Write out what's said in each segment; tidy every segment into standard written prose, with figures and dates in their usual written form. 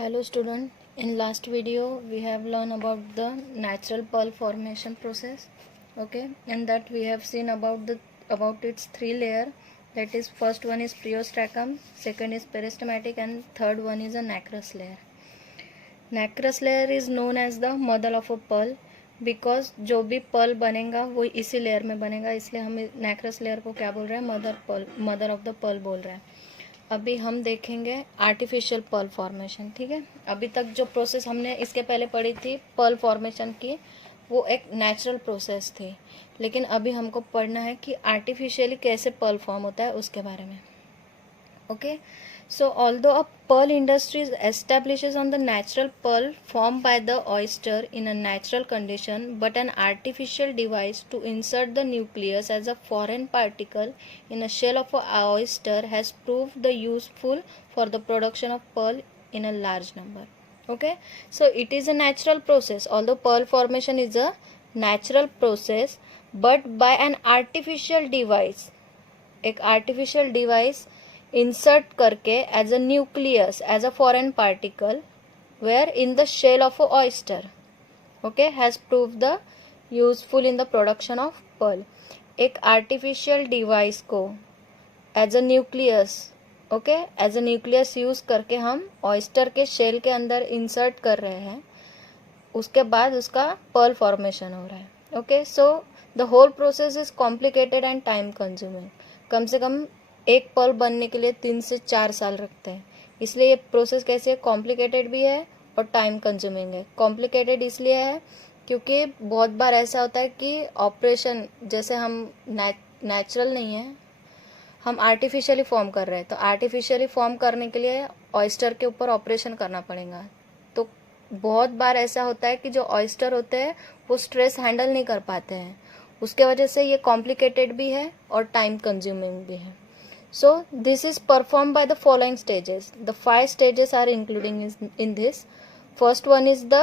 Hello student, in last video we have learned about the natural pearl formation process. Okay, and that we have seen about its three layer, that is first one is periostracum, second is peristematic, and third one is a nacrous layer. Nacrous layer is known as the mother of a pearl because जो भी pearl बनेगा वो इसी layer में बनेगा, इसलिए हम nacrous layer को क्या बोल रहे हैं, मदर ऑफ द पर्ल बोल रहे हैं. अभी हम देखेंगे आर्टिफिशियल पर्ल फॉर्मेशन. ठीक है, अभी तक जो प्रोसेस हमने इसके पहले पढ़ी थी पर्ल फॉर्मेशन की, वो एक नेचुरल प्रोसेस थी, लेकिन अभी हमको पढ़ना है कि आर्टिफिशियली कैसे पर्ल फॉर्म होता है उसके बारे में. Okay, so although a pearl industry establishes on the natural pearl formed by the oyster in a natural condition, but an artificial device to insert the nucleus as a foreign particle in a shell of an oyster has proved the useful for the production of pearl in a large number. Okay, so it is a natural process. Although pearl formation is a natural process, but by an artificial device, एक artificial device insert करके as a nucleus, as a foreign particle where in the shell of a oyster, okay, has proved the useful in the production of pearl. एक artificial device को as a nucleus, okay, as a nucleus use करके हम oyster के shell के अंदर insert कर रहे हैं, उसके बाद उसका pearl formation हो रहा है. okay, so the whole process is complicated and time consuming. कम से कम एक पर्ल बनने के लिए 3 से 4 साल रखते हैं, इसलिए ये प्रोसेस कैसे कॉम्प्लिकेटेड भी है और टाइम कंज्यूमिंग है. कॉम्प्लिकेटेड इसलिए है क्योंकि बहुत बार ऐसा होता है कि ऑपरेशन, जैसे हम नेचुरल नहीं है, हम आर्टिफिशियली फॉर्म कर रहे हैं, तो आर्टिफिशियली फॉर्म करने के लिए ऑयस्टर के ऊपर ऑपरेशन करना पड़ेगा. तो बहुत बार ऐसा होता है कि जो ऑयस्टर होते हैं वो स्ट्रेस हैंडल नहीं कर पाते हैं, उसके वजह से ये कॉम्प्लिकेटेड भी है और टाइम कंज्यूमिंग भी है. So this is performed by the following stages. The 5 stages are including in this. First one is the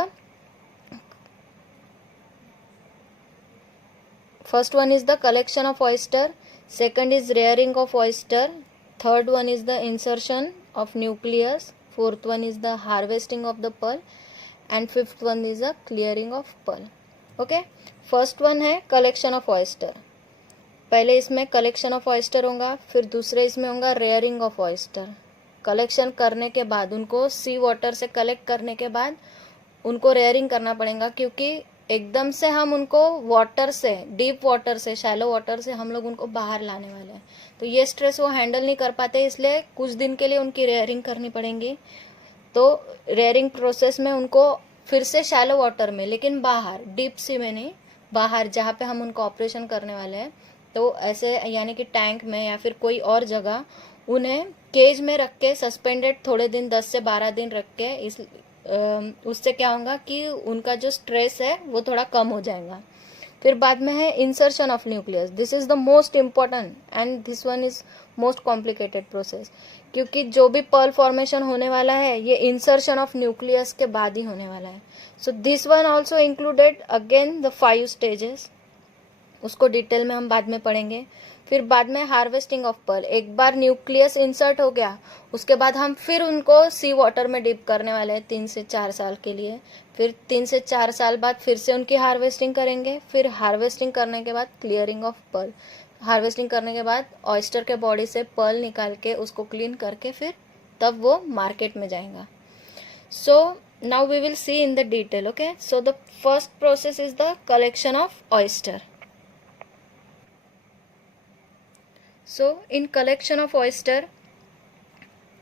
collection of oyster. Second is rearing of oyster. Third one is the insertion of nucleus. Fourth one is the harvesting of the pearl. And fifth one is the clearing of pearl. Okay. First one है collection of oyster. पहले इसमें collection of oyster होगा, फिर दूसरे इसमें होगा rearing of oyster. Collection करने के बाद उनको सी वाटर से कलेक्ट करने के बाद उनको रेयरिंग करना पड़ेगा, क्योंकि एकदम से हम उनको वाटर से, डीप वाटर से, शैलो वाटर से हम लोग उनको बाहर लाने वाले हैं, तो ये स्ट्रेस वो हैंडल नहीं कर पाते, इसलिए कुछ दिन के लिए उनकी रेयरिंग करनी पड़ेगी. तो रेयरिंग प्रोसेस में उनको फिर से शैलो वाटर में, लेकिन बाहर, डीप सी में नहीं, बाहर जहाँ पे हम उनको ऑपरेशन करने वाले हैं, तो ऐसे यानी कि टैंक में या फिर कोई और जगह उन्हें केज में रख के सस्पेंडेड थोड़े दिन, 10 से 12 दिन रख के, उससे क्या होगा कि उनका जो स्ट्रेस है वो थोड़ा कम हो जाएगा. फिर बाद में है insertion of nucleus. This is the most important and this one is most complicated process, क्योंकि जो भी पर्ल फॉर्मेशन होने वाला है ये इंसर्शन ऑफ न्यूक्लियस के बाद ही होने वाला है. So this one also included again the 5 stages, उसको डिटेल में हम बाद में पढ़ेंगे. फिर बाद में हार्वेस्टिंग ऑफ पर्ल. एक बार न्यूक्लियस इंसर्ट हो गया, उसके बाद हम फिर उनको सी वाटर में डिप करने वाले हैं 3 से 4 साल के लिए. फिर 3 से 4 साल बाद फिर से उनकी हार्वेस्टिंग करेंगे. फिर हार्वेस्टिंग करने के बाद क्लियरिंग ऑफ पर्ल. हार्वेस्टिंग करने के बाद ऑयस्टर के बॉडी से पर्ल निकाल के उसको क्लीन करके फिर तब वो मार्केट में जाएगा. So now we will see in the detail. Okay, so the first process is the collection of oyster. So in collection of oyster,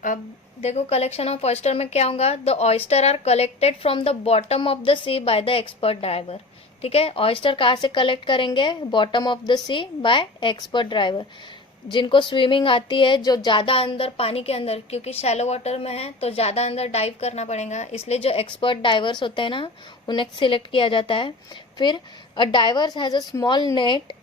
अब देखो कलेक्शन ऑफ ऑयस्टर में क्या होगा, the oyster are collected from the bottom of the sea by the expert driver. ठीक है, oyster कहाँ से collect करेंगे, bottom of the sea by expert driver. जिनको स्विमिंग आती है, जो ज़्यादा अंदर पानी के अंदर, क्योंकि शैलो वाटर में है तो ज़्यादा अंदर डाइव करना पड़ेगा, इसलिए जो एक्सपर्ट डाइवर्स होते हैं ना, उन्हें सिलेक्ट किया जाता है. फिर a diverse has a small net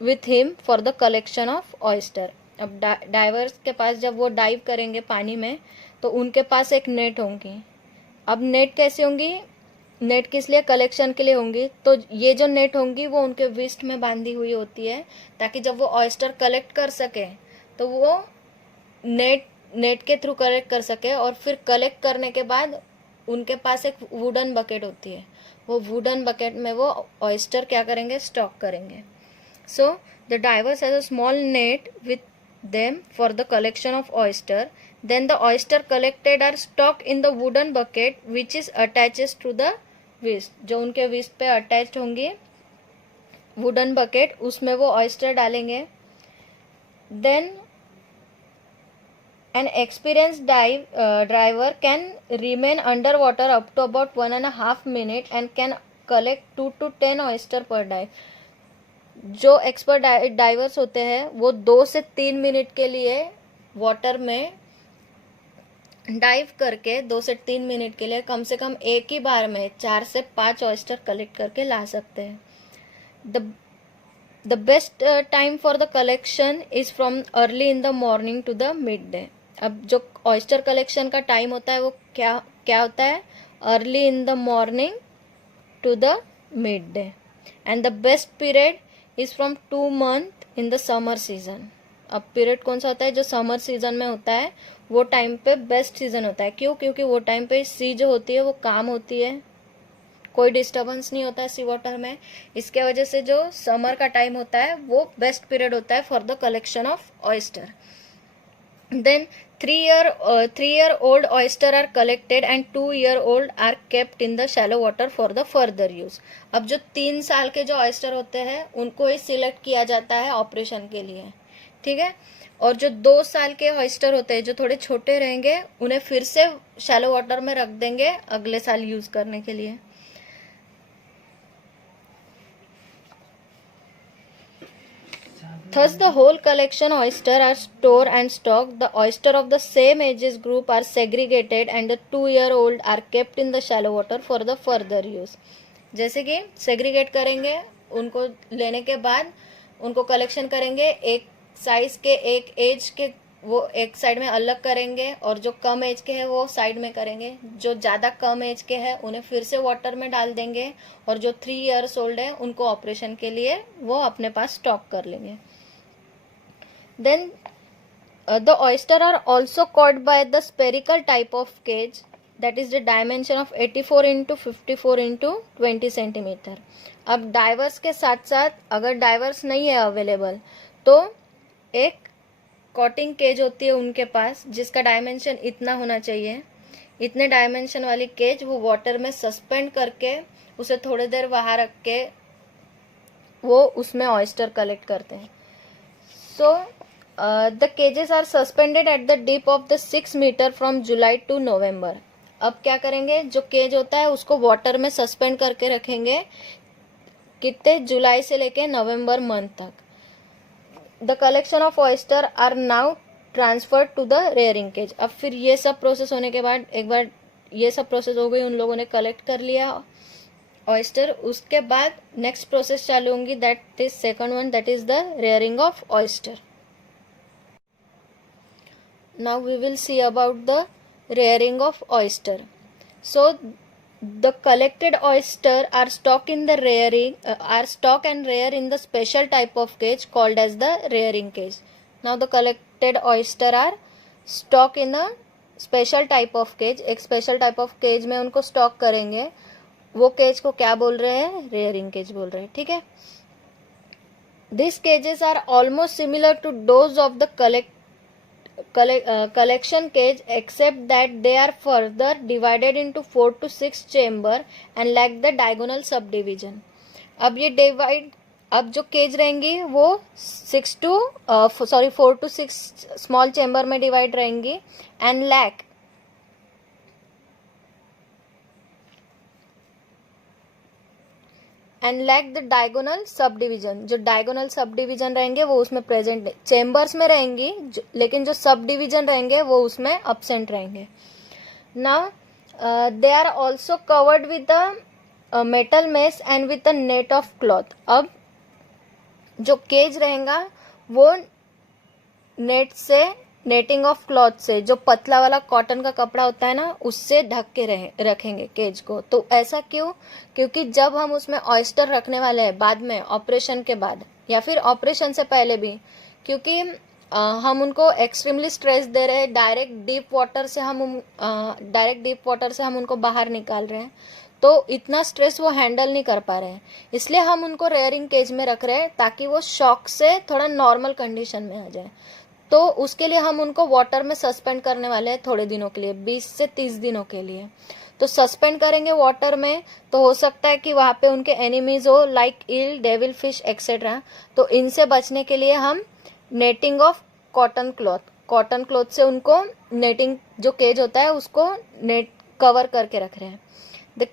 with him for the collection of oyster. अब डाइवर्स के पास जब वो डाइव करेंगे पानी में तो उनके पास एक नेट होंगी. अब नेट कैसे होंगी, नेट किस लिए, कलेक्शन के लिए होंगी. तो ये जो नेट होंगी वो उनके विस्ट में बांधी हुई होती है, ताकि जब वो ऑयस्टर कलेक्ट कर सके तो वो नेट नेट के थ्रू कलेक्ट कर सके, और फिर कलेक्ट करने के बाद उनके पास एक वुडन बकेट होती है, वो वुडन बकेट में वो ऑयस्टर क्या करेंगे, स्टॉक करेंगे. So the divers has a small net with them for the collection of oyster. Then the oyster collected are stock in the wooden bucket which is attaches to the wrist. जो उनके विस्ट पे attached होंगी wooden bucket, उसमें वो oyster डालेंगे. Then an experienced driver can remain underwater up to about 1.5 minutes and can collect 2 to 10 oyster per dive. जो expert diverse होते हैं वो 2 से 3 मिनट के लिए वाटर में डाइव करके 2 से 3 मिनट के लिए कम से कम एक ही बार में 4 से 5 ऑयस्टर कलेक्ट करके ला सकते हैं. The best time for the collection is from early in the morning to the midday. अब जो ऑयस्टर कलेक्शन का टाइम होता है वो क्या होता है, early in the morning to the midday. And the best period is from 2 months in the summer season. अब पीरियड कौन सा होता है, जो समर सीजन में होता है वो टाइम पे बेस्ट सीजन होता है. क्यों? क्योंकि वो टाइम पे सी जो होती है वो काम होती है, कोई डिस्टर्बेंस नहीं होता है सी वाटर में. इसके वजह से जो समर का टाइम होता है वो बेस्ट पीरियड होता है for the collection of oyster. Then 3-year-old oyster are collected and 2-year-old are kept in the shallow water for the further use. अब जो 3 साल के जो ऑयस्टर होते हैं उनको ही सिलेक्ट किया जाता है ऑपरेशन के लिए, ठीक है. और जो 2 साल के ऑयस्टर होते हैं जो थोड़े छोटे रहेंगे उन्हें फिर से शैलो वाटर में रख देंगे अगले साल यूज करने के लिए. Thus the whole collection oyster are stored and stocked. The oyster of the same ages group are segregated and the 2-year-old are kept in the shallow water for the further use. जैसे कि segregate करेंगे, उनको लेने के बाद उनको collection करेंगे, एक साइज के एक एज के वो एक साइड में अलग करेंगे और जो कम एज के हैं वो साइड में करेंगे. जो ज़्यादा कम एज के हैं उन्हें फिर से वाटर में डाल देंगे और जो 3 years old है उनको ऑपरेशन के लिए वो अपने पास स्टॉक कर लेंगे. Then the oyster are also caught by the spherical type of cage, that is the dimension of 84 into 54 into 20 centimeter. अब डाइवर्स के साथ साथ अगर डाइवर्स नहीं है अवेलेबल तो एक कॉटिंग केज होती है उनके पास जिसका डायमेंशन इतना होना चाहिए. इतने डायमेंशन वाली केज वो वाटर में सस्पेंड करके उसे थोड़ी देर बाहर रख के वो उसमें ऑयस्टर कलेक्ट करते हैं. So the cages are suspended at the deep of the 6 meter from July to November. अब क्या करेंगे, जो केज होता है उसको वाटर में सस्पेंड करके रखेंगे कितने, जुलाई से लेके नवंबर मंथ तक. The collection of oyster are now transferred to the rearing cage. अब फिर ये सब प्रोसेस होने के बाद, एक बार ये सब प्रोसेस हो गई, उन लोगों ने कलेक्ट कर लिया ऑयस्टर, उसके बाद नेक्स्ट प्रोसेस चालू होंगी, that is second one, that is the rearing of oyster. Now we will see about the rearing of oyster. So the collected oyster are stock in the rearing are stock and rear in the special type of cage called as the rearing cage. Now the collected oyster are stock in a special type of cage. एक special type of cage में उनको stock करेंगे. वो cage को क्या बोल रहे हैं, rearing cage बोल रहे हैं, ठीक है. These cages are almost similar to those of the collection cage except that they are further divided into 4 to 6 chamber and lack the diagonal subdivision. अब ये डिवाइड, अब जो केज रहेंगी वो 4 to 6 स्मॉल चेम्बर में डिवाइड रहेंगी and lack the diagonal subdivision. जो diagonal subdivision रहेंगे वो उसमें प्रेजेंट चेम्बर्स में रहेंगी, लेकिन जो सब डिवीजन रहेंगे वो उसमें अब्सेंट रहेंगे. Now they are also covered with the metal mess and with the net of cloth. अब जो केज रहेगा वो नेटिंग ऑफ क्लॉथ से, जो पतला वाला कॉटन का कपड़ा होता है ना, उससे ढक के रखेंगे केज को. तो ऐसा क्यों? क्योंकि जब हम उसमें ऑयस्टर रखने वाले हैं बाद में, ऑपरेशन के बाद या फिर ऑपरेशन से पहले भी, क्योंकि हम उनको एक्सट्रीमली स्ट्रेस दे रहे हैं, डायरेक्ट डीप वाटर से हम उनको बाहर निकाल रहे हैं, तो इतना स्ट्रेस वो हैंडल नहीं कर पा रहे हैं, इसलिए हम उनको रेयरिंग केज में रख रहे हैं ताकि वो शॉक से थोड़ा नॉर्मल कंडीशन में आ जाए। तो उसके लिए हम उनको वाटर में सस्पेंड करने वाले हैं थोड़े दिनों के लिए, 20 से 30 दिनों के लिए। तो सस्पेंड करेंगे वाटर में, तो हो सकता है कि वहां पे उनके एनिमीज हो, लाइक ईल, डेविल फिश एक्सेट्रा। तो इनसे बचने के लिए हम नेटिंग ऑफ कॉटन क्लॉथ से उनको, नेटिंग जो केज होता है उसको नेट कवर करके रख रहे हैं। The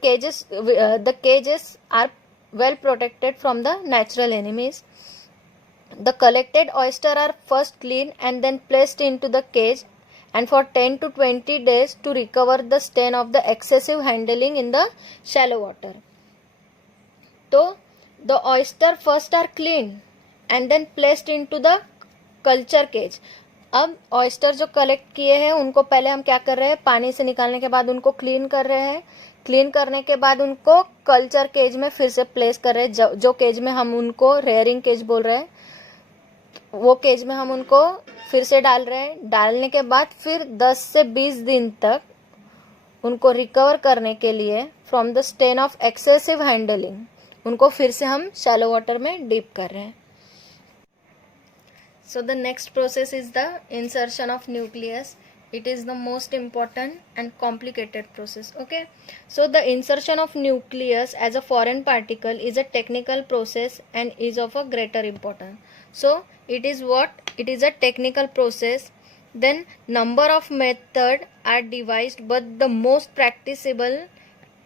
cages are well protected from the natural enemies. The collected oyster are first cleaned and then placed into the cage and for 10 to 20 days to recover the stain of the excessive handling in the shallow water. So the oyster first are cleaned and then placed into the culture cage. अब oyster जो collect किए हैं उनको पहले हम क्या कर रहे हैं, पानी से निकालने के बाद उनको क्लीन कर रहे हैं। क्लीन करने के बाद उनको कल्चर केज में फिर से प्लेस कर रहे हैं, जो केज में हम उनको रेयरिंग केज बोल रहे हैं, वो केज में हम उनको फिर से डाल रहे हैं। डालने के बाद फिर 10 से 20 दिन तक उनको रिकवर करने के लिए from the stain of excessive handling, उनको फिर से हम शैलो वाटर में डीप कर रहे हैं। So the next process is the insertion of nucleus. It is the most important and complicated process. Okay, so the insertion of nucleus as a foreign particle is a technical process and is of a greater importance. So it is a technical process. Then number of method are devised, but the most practicable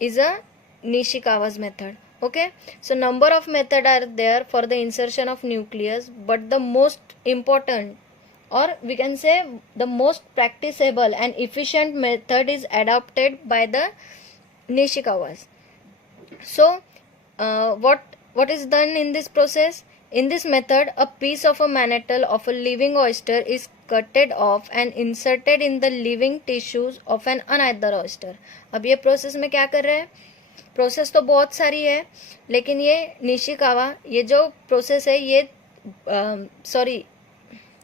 is a Nishikawa's method. Okay, so number of method are there for the insertion of nucleus, but the most important, or we can say the most practicable and efficient method is adopted by the Nishikawas. So what is done in this process? In this method, a piece of a mantle of a living oyster is cutted off and inserted in the living tissues of an another oyster. अब ये process में क्या कर रहे हैं, process तो बहुत सारी है, लेकिन ये निशिकावा ये जो प्रोसेस है ये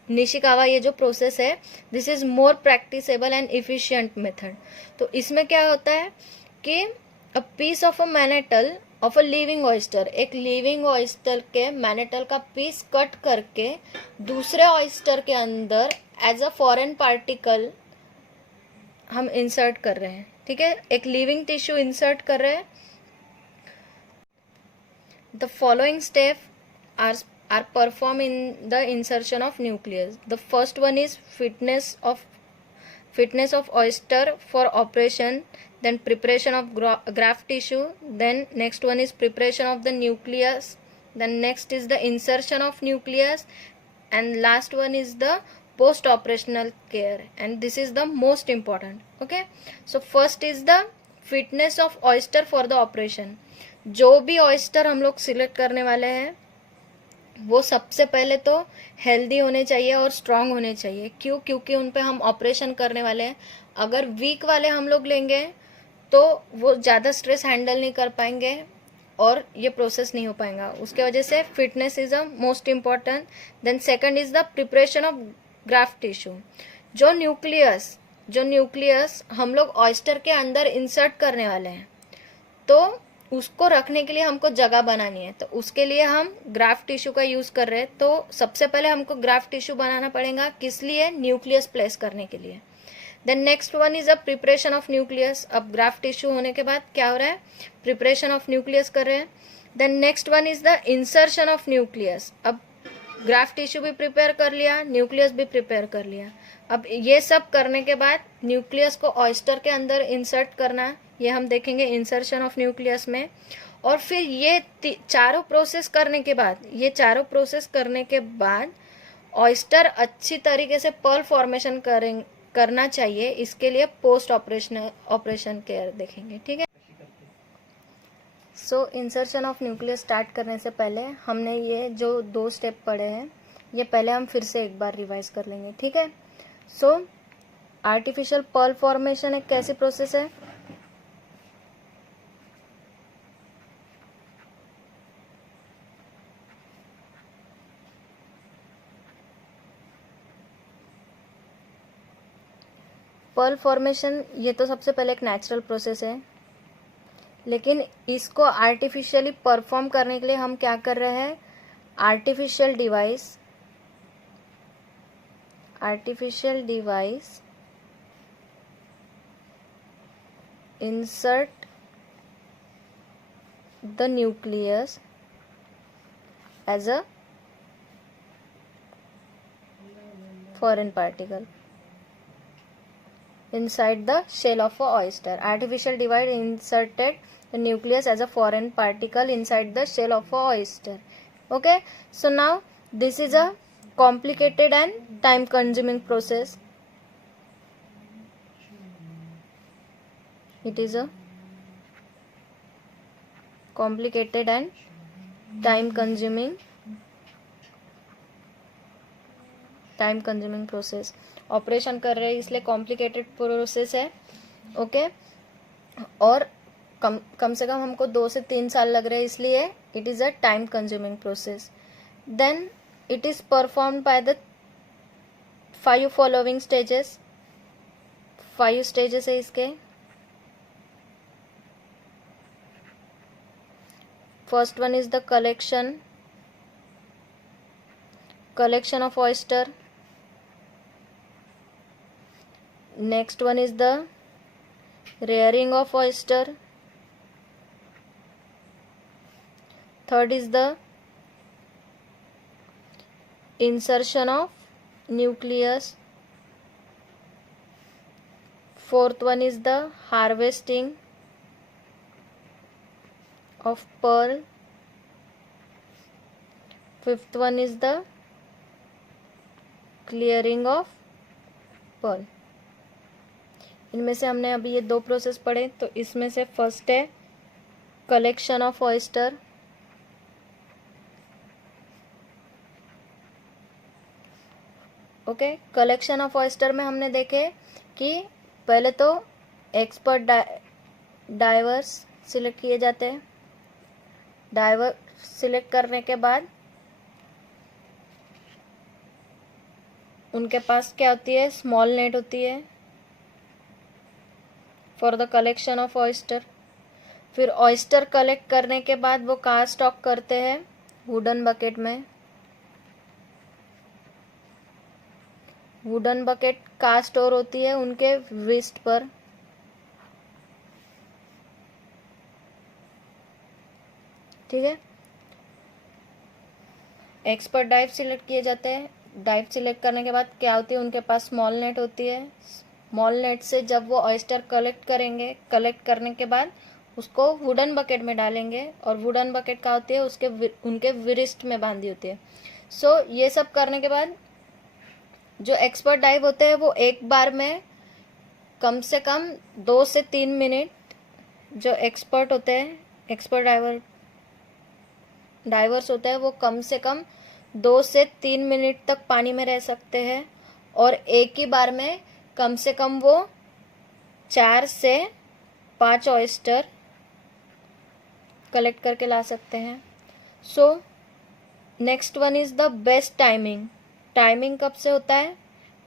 निशिकावा ये जो प्रोसेस है, this is more practicable and efficient method. तो इसमें क्या होता है कि a piece of a mantle of a living oyster, एक लिविंग ऑयस्टर के मैनेटल का पीस कट करके दूसरे ऑयस्टर के अंदर एज अ फॉरेन पार्टिकल हम इंसर्ट कर रहे हैं। ठीक है, एक लिविंग टिश्यू इंसर्ट कर रहे हैं। The following step are performed in the insertion of nucleus. The first one is fitness of oyster for operation, then preparation of graft tissue, then next one is preparation of the nucleus, then next is the insertion of nucleus, and last one is the post operational care, and this is the most important. Okay, so first is the fitness of oyster for the operation. जो भी oyster हम लोग select करने वाले हैं वो सबसे पहले तो हेल्दी होने चाहिए और स्ट्रांग होने चाहिए। क्यों? क्योंकि उन पे हम ऑपरेशन करने वाले हैं। अगर वीक वाले हम लोग लेंगे तो वो ज़्यादा स्ट्रेस हैंडल नहीं कर पाएंगे और ये प्रोसेस नहीं हो पाएगा। उसके वजह से fitness is a most important. Then second is the preparation of graft tissue. जो न्यूक्लियस हम लोग ऑयस्टर के अंदर इंसर्ट करने वाले हैं, तो उसको रखने के लिए हमको जगह बनानी है, तो उसके लिए हम ग्राफ्ट टिश्यू का यूज कर रहे हैं। तो सबसे पहले हमको ग्राफ्ट टिश्यू बनाना पड़ेगा, किस लिए? न्यूक्लियस प्लेस करने के लिए। Then next one is a preparation of nucleus. अब ग्राफ्ट टिश्यू होने के बाद क्या हो रहा है, प्रिपरेशन ऑफ न्यूक्लियस कर रहे हैं। Then next one is the insertion of nucleus. अब ग्राफ्ट टिश्यू भी प्रिपेयर कर लिया, न्यूक्लियस भी प्रिपेयर कर लिया। अब ये सब करने के बाद न्यूक्लियस को ऑयस्टर के अंदर इंसर्ट करना, ये हम देखेंगे इंसर्शन ऑफ न्यूक्लियस में। और फिर ये चारों प्रोसेस करने के बाद ऑयस्टर अच्छी तरीके से पर्ल फॉर्मेशन करना चाहिए। इसके लिए पोस्ट ऑपरेशन केयर देखेंगे। ठीक है, सो इंसर्शन ऑफ न्यूक्लियस स्टार्ट करने से पहले हमने ये जो 2 स्टेप पढ़े हैं ये पहले हम फिर से एक बार रिवाइज कर लेंगे। ठीक है, सो आर्टिफिशियल पर्ल फॉर्मेशन एक कैसी प्रोसेस है? पर्ल फॉर्मेशन ये तो सबसे पहले एक नेचुरल प्रोसेस है, लेकिन इसको आर्टिफिशियली परफॉर्म करने के लिए हम क्या कर रहे हैं, artificial device insert the nucleus as a foreign particle inside the shell of a oyster. Artificial device inserted the nucleus as a foreign particle inside the shell of a oyster. Okay, so now this is a complicated and time consuming process. It is a complicated and time consuming process. Operation कर रहे हैं इसलिए complicated process है. Okay, और कम से कम हमको 2 से 3 साल लग रहे हैं, इसलिए it is a time consuming process. Then it is performed by the 5 following stages. 5 stages है इसके. First one is the collection of oyster. Next one is the rearing of oyster. Third is the insertion of nucleus. Fourth one is the harvesting of pearl. Fifth one is the clearing of pearl. इनमें से हमने अभी ये 2 process पढ़े, तो इसमें से first है collection of oyster. Okay, collection of oyster में हमने देखे कि पहले तो एक्सपर्ट डाइवर्स सिलेक्ट किए जाते हैं. डाइवर सिलेक्ट करने के बाद उनके पास क्या होती है, स्मॉल नेट होती है for the collection of oyster. फिर ऑयस्टर कलेक्ट करने के बाद वो कहाँ स्टॉक करते हैं, वुडन बकेट में. वुडन बकेट कहाँ स्टोर होती है, उनके रिस्ट पर. ठीक है, एक्सपर्ट डाइव सिलेक्ट किए जाते हैं. डाइव सिलेक्ट करने के बाद क्या होती है, उनके पास स्मॉल नेट होती है. स्मॉल नेट से जब वो ऑयस्टर कलेक्ट करेंगे, कलेक्ट करने के बाद उसको वुडन बकेट में डालेंगे, और वुडन बकेट क्या होती है, उनके विरिस्ट में बांधी होती है. सो ये सब करने के बाद जो एक्सपर्ट डाइव होते हैं वो एक बार में कम से कम 2 से 3 मिनट, जो एक्सपर्ट होते हैं, एक्सपर्ट डाइवर्स होते हैं, वो कम से कम 2 से 3 मिनट तक पानी में रह सकते हैं, और एक ही बार में कम से कम वो 4 से 5 ऑयस्टर कलेक्ट करके ला सकते हैं. So next one is the best timing. Timing कब से होता है,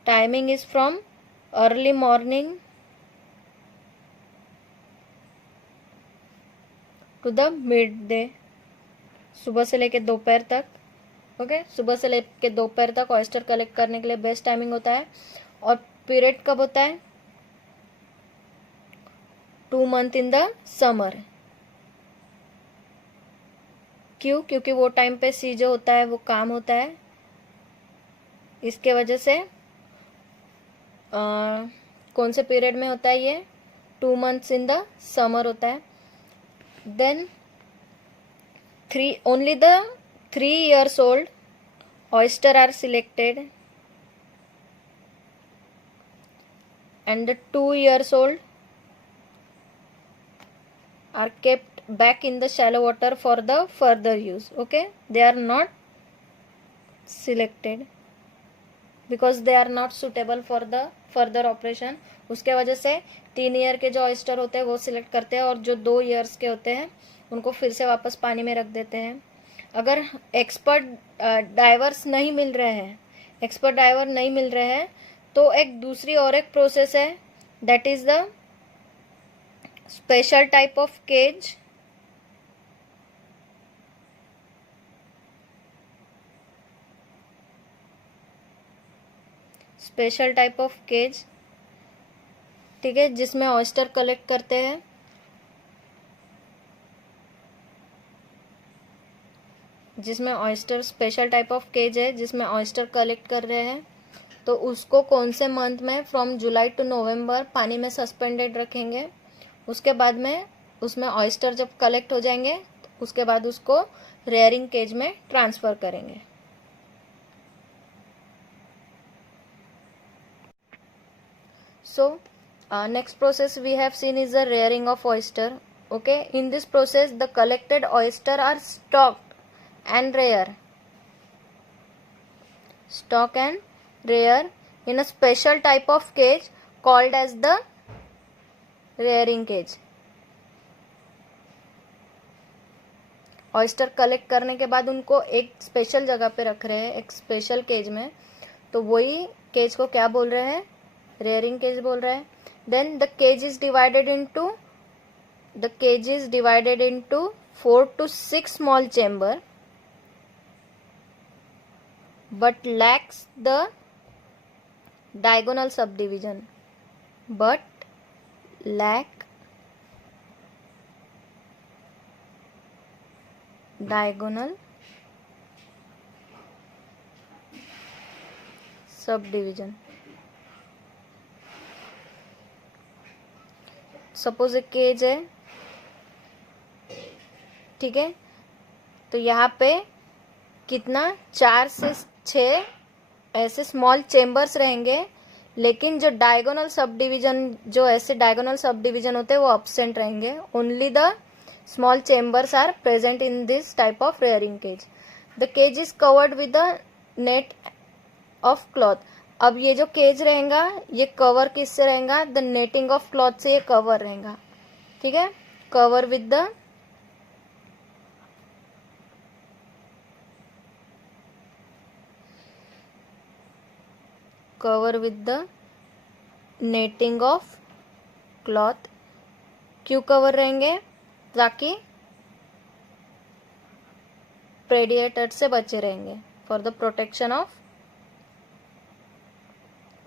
timing is from early morning to the midday. सुबह से लेके दोपहर तक. ओके, सुबह से लेके दोपहर तक ऑयस्टर कलेक्ट करने के लिए बेस्ट टाइमिंग होता है. और पीरियड कब होता है, 2 मंथ इन द समर. क्यों, क्योंकि वो टाइम पे सी जो होता है वो काम होता है. इसके वजह से कौन से पीरियड में होता है ये, 2 मंथ्स इन द समर होता है. Then only the 3 years old oyster are selected, and the 2 years old are kept back in the shallow water for the further use. Okay, they are not selected because they are not suitable for the further operation. उसके वजह से 3 year के जो oyster होते हैं वो select करते हैं, और जो 2 ईयर्स के होते हैं उनको फिर से वापस पानी में रख देते हैं. अगर एक्सपर्ट डाइवर्स नहीं मिल रहे हैं, तो एक दूसरी और एक प्रोसेस है that is the special type of cage special type of cage, ठीक है, जिसमें ऑयस्टर कलेक्ट करते हैं। जिसमें oyster special type of cage है जिसमें ऑयस्टर कलेक्ट कर रहे हैं, तो उसको कौन से मंथ में, फ्रॉम जुलाई टू नवंबर पानी में सस्पेंडेड रखेंगे। उसके बाद में उसमें ऑयस्टर जब कलेक्ट हो जाएंगे उसके बाद उसको रेयरिंग केज में ट्रांसफर करेंगे। So next process we have seen is the rearing of oyster. Okay, in this process the collected oyster are stocked and rear in a special type of cage called as the rearing cage. Oyster collect करने के बाद उनको एक special जगह पे रख रहे हैं, एक स्पेशल केज में, तो वही केज को क्या बोल रहे हैं, रेयरिंग केज बोल रहे हैं। Then the cage is divided into 4 to 6 small chamber but lacks the diagonal subdivision, diagonal subdivision. Suppose एक केज है, ठीक है, तो यहाँ पे कितना 4 से 6 ऐसे स्मॉल चेम्बर्स रहेंगे, लेकिन जो डायगोनल सब डिवीजन, जो ऐसे डायगोनल सब डिवीजन होते हैं वो एब्सेंट रहेंगे। Only the small chambers are present in this type of rearing cage. The cage is covered with the net of cloth. अब ये जो केज रहेगा ये कवर किससे रहेगा, द नेटिंग ऑफ क्लॉथ से ये कवर रहेगा, ठीक है, cover with the netting of cloth. क्यों कवर रहेंगे, ताकि प्रेडिएटर से बचे रहेंगे, for the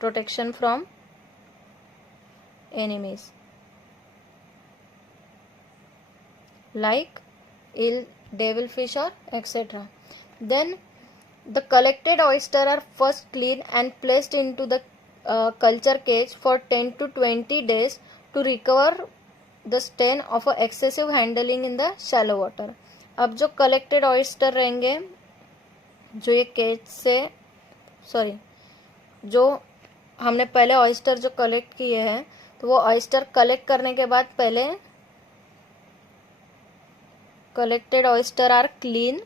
protection from enemies like eel, devilfish or etc. Then the collected oyster are first cleaned and placed into the culture cage for 10 to 20 days to recover the stain of a excessive handling in the shallow water. अब जो collected oyster रहेंगे, जो ये cage से जो हमने पहले oyster जो कलेक्ट किए हैं, तो वो ऑयस्टर कलेक्ट करने के बाद पहले collected oyster are clean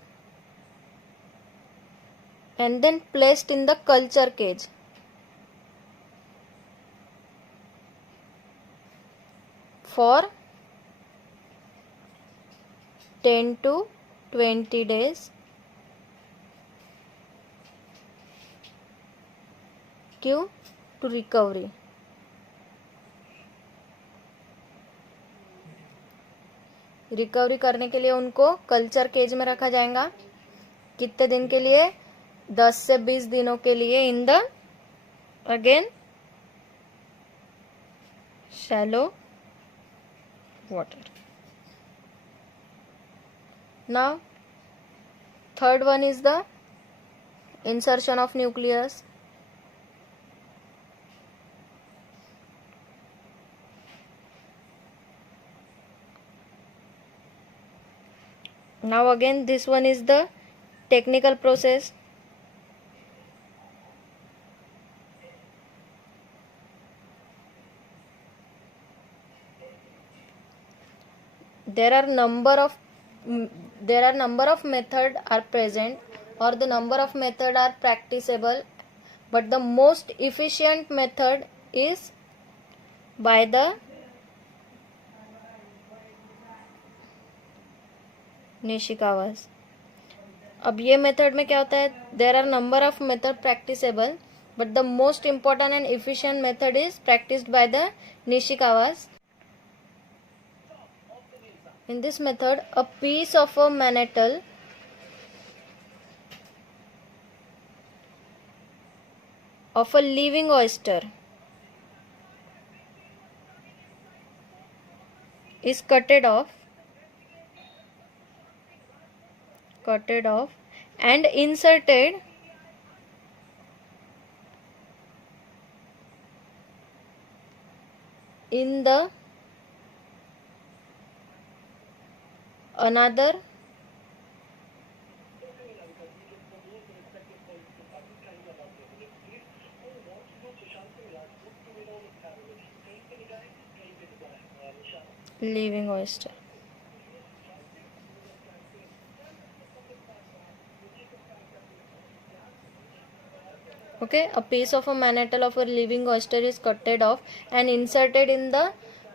and then placed in the culture cage for 10 to 20 days क्यों, टू रिकवरी। रिकवरी करने के लिए उनको कल्चर केज में रखा जाएगा। कितने दिन के लिए, 10 से 20 दिनों के लिए, in the again shallow water. Now third one is the insertion of nucleus. Now again this one is the technical process. There are number of method are present, or the number of method are practicable, but the most efficient method is by the Nishikawa's. अब ये method में क्या होता है, there are number of method practicable, but the most important and efficient method is practiced by the Nishikawas. In this method, a piece of a mannetol of a living oyster is cutted off and inserted in the another living oyster. Okay, a piece of a mannetol of a living oyster is cutted off and inserted in the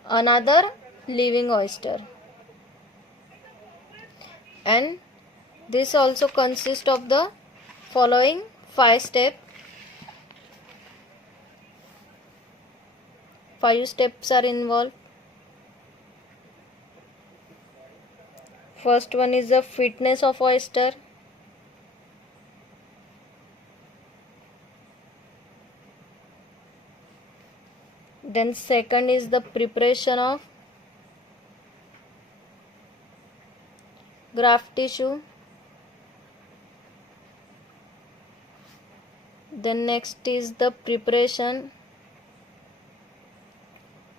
another living oyster, and this also consists of the following 5 steps. 5 steps are involved. First one is the fitness of oyster. Then second is the preparation of graft tissue. Then next is the preparation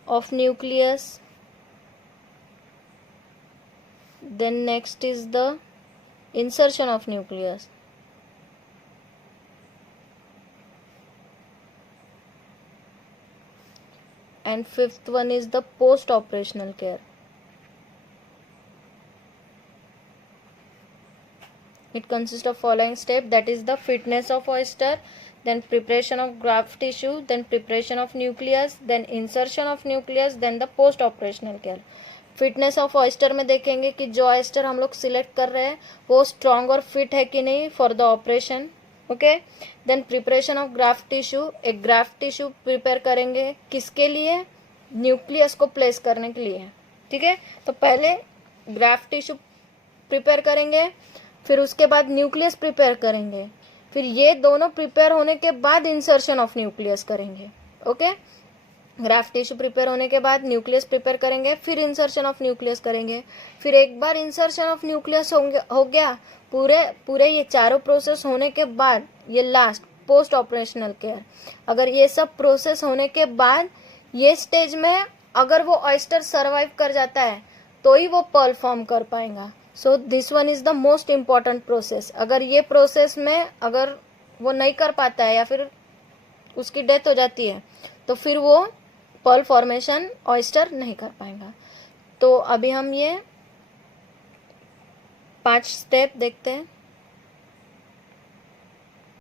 of nucleus. Then next is the insertion of nucleus. And fifth one is the post-operational care. It consists of following steps, that is the fitness of oyster, then preparation of graft tissue, then preparation of nucleus, then insertion of nucleus, then the post-operational care. Fitness of oyster में देखेंगे कि जो oyster हम लोग select कर रहे हैं वो स्ट्रॉन्ग और फिट है कि नहीं for the operation. Okay, then preparation of graft tissue. एक ग्राफ्ट टिश्यू प्रिपेयर करेंगे किसके लिए? न्यूक्लियस को प्लेस करने के लिए. ठीक है, तो पहले ग्राफ्ट टिश्यू प्रिपेयर करेंगे, फिर उसके बाद न्यूक्लियस प्रिपेयर करेंगे, फिर ये दोनों प्रिपेयर होने के बाद इंसर्शन ऑफ न्यूक्लियस करेंगे. ओके, ग्राफ्ट टिश्यू प्रिपेयर होने के बाद न्यूक्लियस प्रिपेयर करेंगे, फिर इंसर्शन ऑफ न्यूक्लियस करेंगे. फिर एक बार इंसर्शन ऑफ न्यूक्लियस हो गया, पूरे ये चारों प्रोसेस होने के बाद ये लास्ट पोस्ट ऑपरेशनल केयर. अगर ये सब प्रोसेस होने के बाद ये स्टेज में अगर वो ऑयस्टर सर्वाइव कर जाता है तो ही वो पर्ल फॉर्म कर पाएगा. So this one is the most important process. अगर ये प्रोसेस में अगर वो नहीं कर पाता है या फिर उसकी डेथ हो जाती है तो फिर वो पर्ल फॉर्मेशन ऑयस्टर नहीं कर पाएगा. तो अभी हम ये 5 स्टेप देखते हैं.